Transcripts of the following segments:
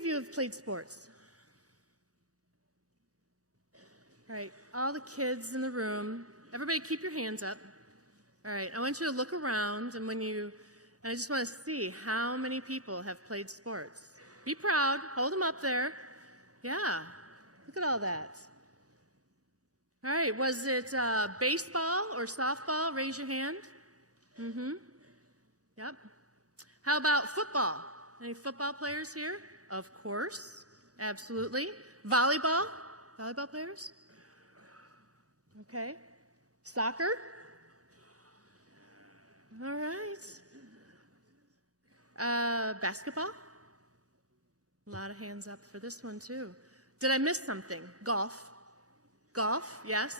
of you have played sports? All right, all the kids in the room, everybody keep your hands up. All right, I want you to look around, and I just want to see how many people have played sports. Be proud, hold them up there. Yeah, look at all that. All right, was it baseball or softball? Raise your hand. Yep. How about football? Any football players here? Of course, absolutely. Volleyball? Volleyball players? Okay. Soccer? All right. Basketball? A lot of hands up for this one, too. Did I miss something? Golf? Golf, yes.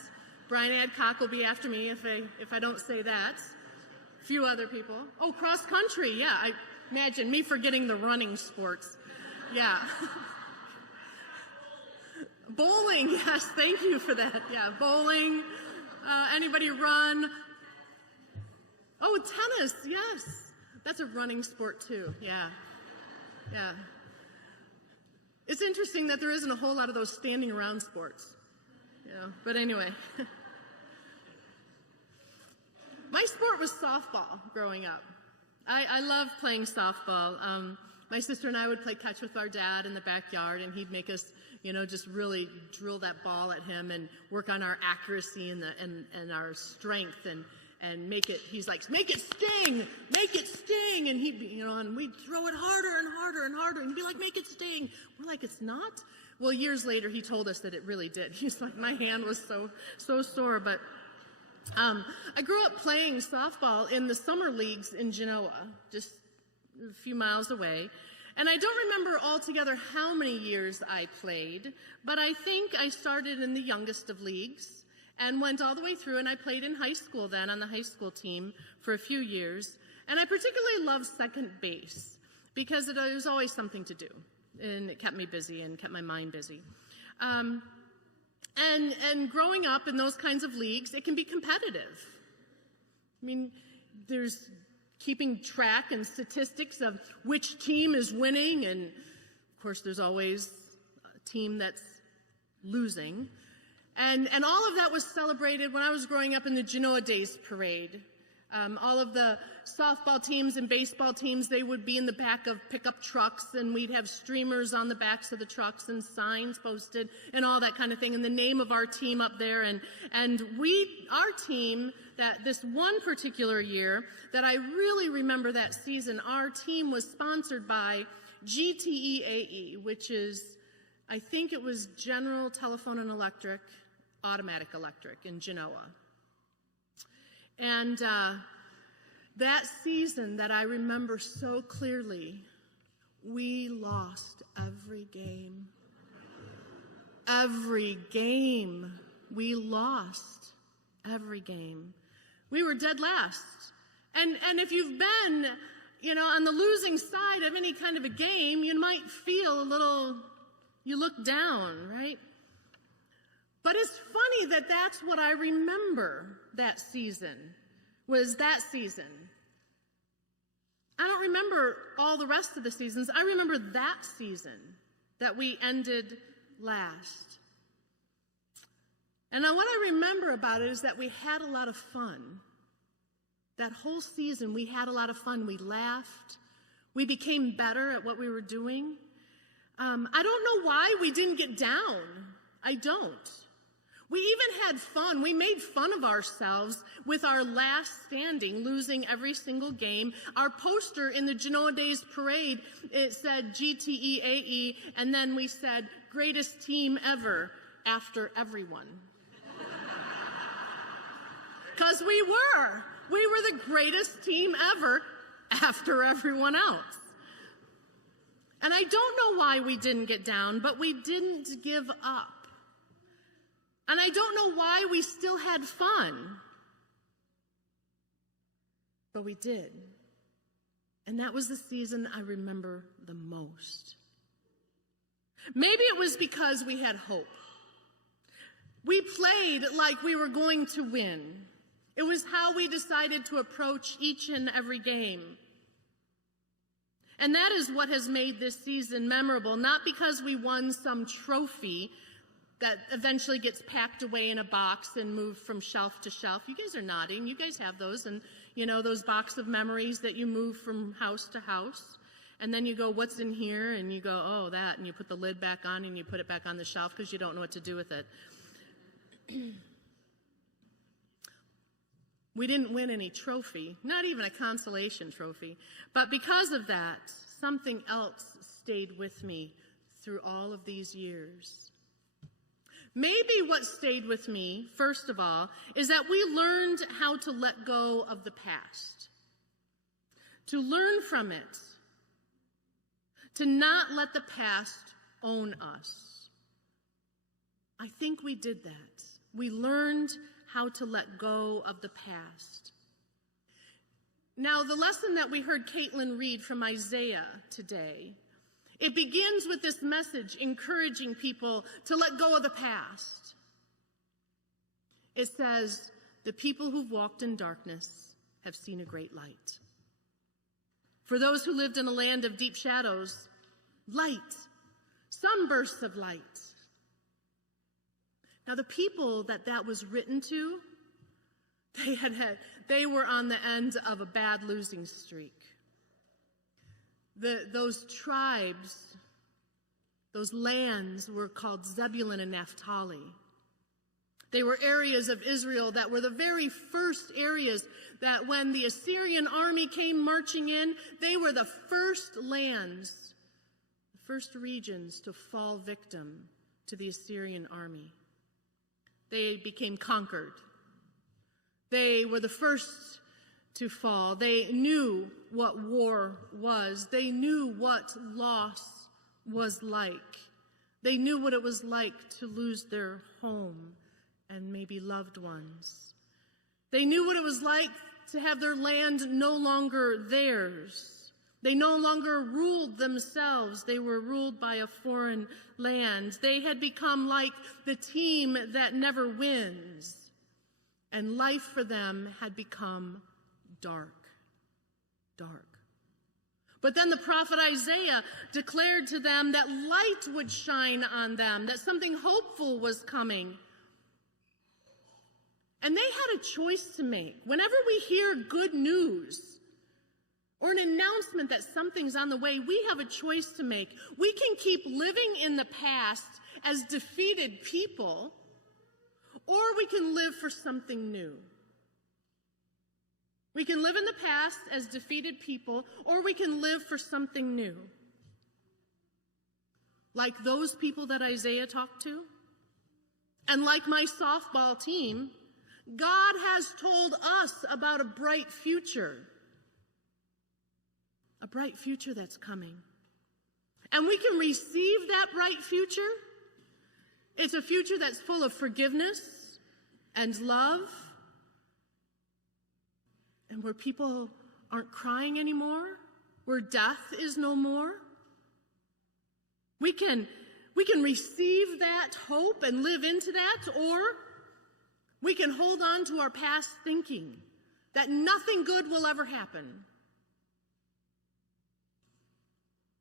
Brian Adcock will be after me if I don't say that. A few other people. Oh, cross country, yeah. I imagine me forgetting the running sports. Yeah. Bowling, yes, thank you for that. Yeah, bowling. Anybody run? Oh, tennis, yes. That's a running sport too, yeah. Yeah. It's interesting that there isn't a whole lot of those standing around sports, you know, but anyway. My sport was softball growing up. I loved playing softball. My sister and I would play catch with our dad in the backyard, and he'd make us, you know, just really drill that ball at him and work on our accuracy and our strength and make it. He's like, make it sting, and he'd be, you know, and we'd throw it harder and harder and harder, and he'd be like, make it sting. We're like, it's not. Well, years later, he told us that it really did. He's like, my hand was so sore, but. I grew up playing softball in the summer leagues in Genoa, just a few miles away. And I don't remember altogether how many years I played, but I think I started in the youngest of leagues and went all the way through, and I played in high school then on the high school team for a few years. And I particularly loved second base because it was always something to do, and it kept me busy and kept my mind busy. And growing up in those kinds of leagues, it can be competitive. I mean, there's keeping track and statistics of which team is winning, and of course there's always a team that's losing. And all of that was celebrated when I was growing up in the Genoa Days Parade. All of the softball teams and baseball teams, they would be in the back of pickup trucks, and we'd have streamers on the backs of the trucks and signs posted and all that kind of thing, and the name of our team up there. And our team, that this one particular year that I really remember that season, our team was sponsored by GTEAE, which is, I think it was General Telephone and Electric, Automatic Electric in Genoa. And that season that I remember so clearly, we lost every game. Every game. We lost every game. We were dead last. And if you've been, you know, on the losing side of any kind of a game, you might feel a little, you look down, right? But it's funny that that's what I remember that season, was that season. I don't remember all the rest of the seasons. I remember that season that we ended last. And what I remember about it is that we had a lot of fun. That whole season, we had a lot of fun. We laughed. We became better at what we were doing. I don't know why we didn't get down. I don't. We even had fun. We made fun of ourselves with our last standing, losing every single game. Our poster in the Genoa Days Parade, it said GTEAE, and then we said, greatest team ever, after everyone. Because we were the greatest team ever after everyone else. And I don't know why we didn't get down, but we didn't give up. And I don't know why we still had fun, but we did. And that was the season I remember the most. Maybe it was because we had hope. We played like we were going to win. It was how we decided to approach each and every game. And that is what has made this season memorable, not because we won some trophy that eventually gets packed away in a box and moved from shelf to shelf. You guys are nodding. You guys have those, and you know, those box of memories that you move from house to house. And then you go, what's in here? And you go, oh, that. And you put the lid back on and you put it back on the shelf because you don't know what to do with it. We didn't win any trophy, not even a consolation trophy. But because of that, something else stayed with me through all of these years. Maybe what stayed with me, first of all, is that we learned how to let go of the past, to learn from it, to not let the past own us. I think we did that. We learned how to let go of the past. Now, the lesson that we heard Caitlin read from Isaiah today, it begins with this message encouraging people to let go of the past. It says, the people who've walked in darkness have seen a great light. For those who lived in a land of deep shadows, light, sunbursts of light. Now, the people that was written to, they were on the end of a bad losing streak. Those tribes, those lands were called Zebulun and Naphtali. They were areas of Israel that were the very first areas that when the Assyrian army came marching in, they were the first lands, the first regions to fall victim to the Assyrian army. They became conquered. They were the first to fall. They knew what war was. They knew what loss was like. They knew what it was like to lose their home and maybe loved ones. They knew what it was like to have their land no longer theirs. They no longer ruled themselves. They were ruled by a foreign land. They had become like the team that never wins. And life for them had become dark. Dark. But then the prophet Isaiah declared to them that light would shine on them, that something hopeful was coming. And they had a choice to make. Whenever we hear good news or an announcement that something's on the way, we have a choice to make. We can keep living in the past as defeated people, or we can live for something new. We can live in the past as defeated people, or we can live for something new. Like those people that Isaiah talked to, and like my softball team, God has told us about a bright future. A bright future that's coming. And we can receive that bright future. It's a future that's full of forgiveness and love, and where people aren't crying anymore, where death is no more. We can receive that hope and live into that, or we can hold on to our past thinking that nothing good will ever happen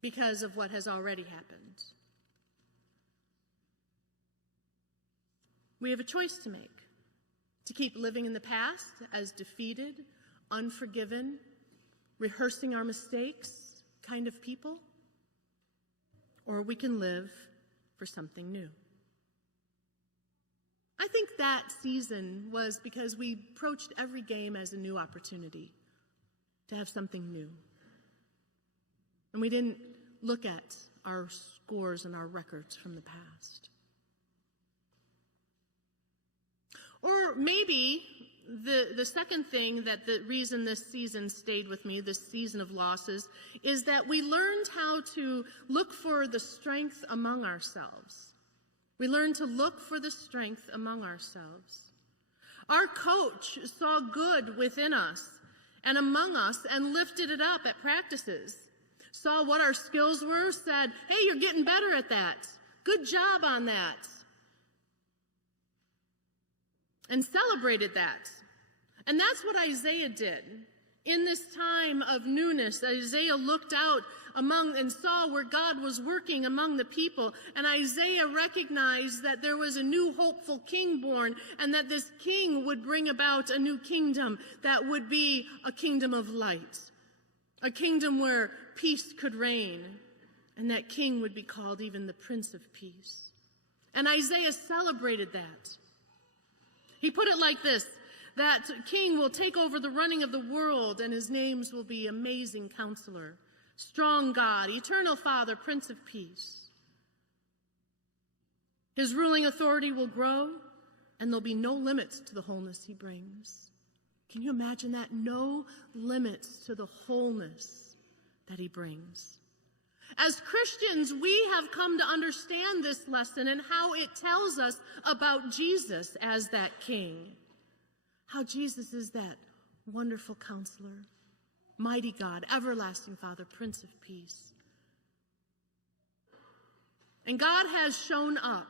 because of what has already happened. We have a choice to make, to keep living in the past as defeated, unforgiven, rehearsing our mistakes kind of people, or we can live for something new. I think that season was because we approached every game as a new opportunity to have something new. And we didn't look at our scores and our records from the past. Or maybe the second thing, that the reason this season stayed with me, this season of losses, is that we learned how to look for the strength among ourselves. We learned to look for the strength among ourselves. Our coach saw good within us and among us and lifted it up at practices. Saw what our skills were, said, hey, you're getting better at that. Good job on that. And celebrated that. And that's what Isaiah did. In this time of newness, Isaiah looked out among and saw where God was working among the people. And Isaiah recognized that there was a new hopeful king born, and that this king would bring about a new kingdom that would be a kingdom of light, a kingdom where peace could reign, and that king would be called even the Prince of Peace. And Isaiah celebrated that. He put it like this: that king will take over the running of the world, and his names will be Amazing Counselor, Strong God, Eternal Father, Prince of Peace. His ruling authority will grow, and there'll be no limits to the wholeness he brings. Can you imagine that? No limits to the wholeness that he brings. As Christians, we have come to understand this lesson and how it tells us about Jesus as that king. How Jesus is that wonderful counselor, mighty God, everlasting Father, Prince of Peace. And God has shown up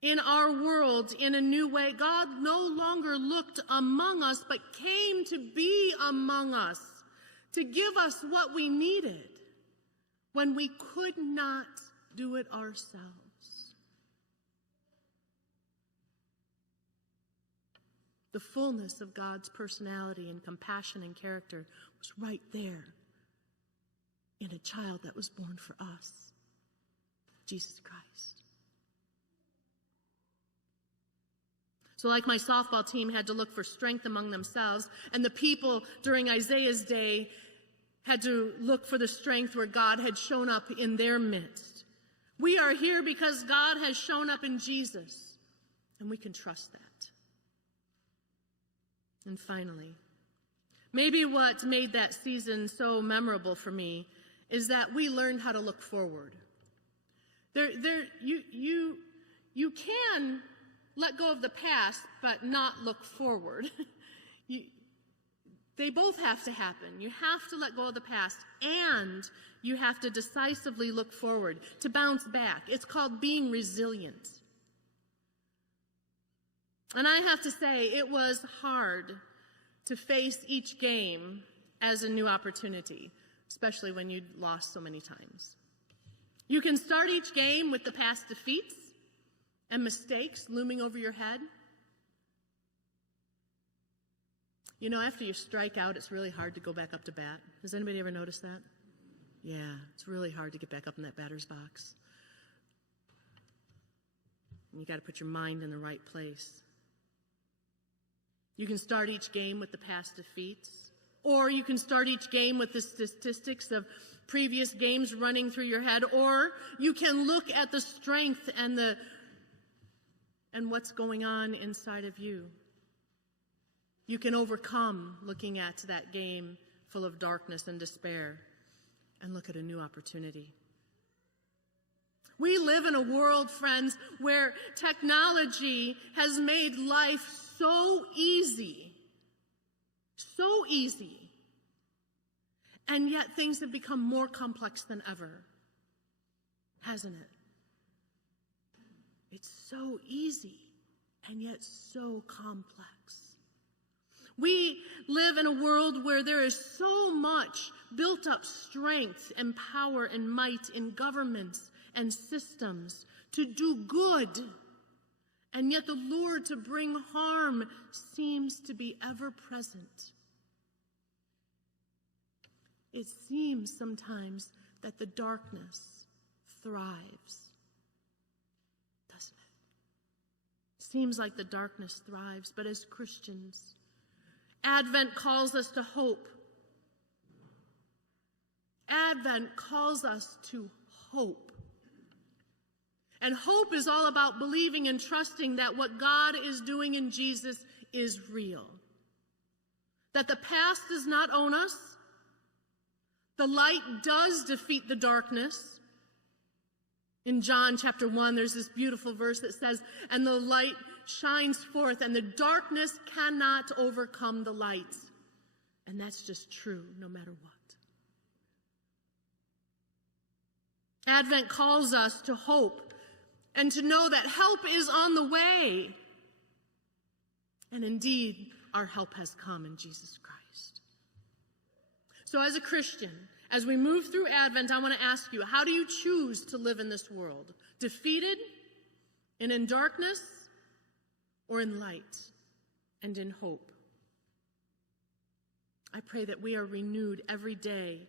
in our world in a new way. God no longer looked among us, but came to be among us, to give us what we needed when we could not do it ourselves. The fullness of God's personality and compassion and character was right there in a child that was born for us, Jesus Christ. So like my softball team had to look for strength among themselves, and the people during Isaiah's day had to look for the strength where God had shown up in their midst. We are here because God has shown up in Jesus, and we can trust that. And finally, maybe what made that season so memorable for me is that we learned how to look forward. You can let go of the past, but not look forward. They both have to happen. You have to let go of the past, and you have to decisively look forward, to bounce back. It's called being resilient. And I have to say, it was hard to face each game as a new opportunity, especially when you'd lost so many times. You can start each game with the past defeats and mistakes looming over your head. You know, after you strike out, it's really hard to go back up to bat. Has anybody ever noticed that? Yeah, it's really hard to get back up in that batter's box. And you got to put your mind in the right place. You can start each game with the past defeats, or you can start each game with the statistics of previous games running through your head, or you can look at the strength and what's going on inside of you. You can overcome looking at that game full of darkness and despair and look at a new opportunity. We live in a world, friends, where technology has made life so easy, and yet things have become more complex than ever, hasn't it? It's so easy and yet so complex. We live in a world where there is so much built up strength and power and might in governments and systems to do good, and yet the lure to bring harm seems to be ever present. It seems sometimes that the darkness thrives, doesn't it? Seems like the darkness thrives, but as Christians, Advent calls us to hope. Advent calls us to hope. And hope is all about believing and trusting that what God is doing in Jesus is real. That the past does not own us. The light does defeat the darkness. In John chapter 1, there's this beautiful verse that says, "And the light shines forth, and the darkness cannot overcome the light." And that's just true no matter what. Advent calls us to hope and to know that help is on the way. And indeed, our help has come in Jesus Christ. So as a Christian, as we move through Advent, I want to ask you, how do you choose to live in this world? Defeated and in darkness, or in light and in hope? I pray that we are renewed every day,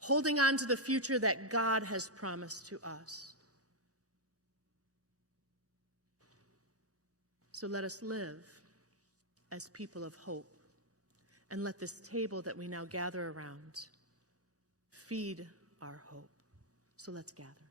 holding on to the future that God has promised to us. So let us live as people of hope, and let this table that we now gather around feed our hope. So let's gather.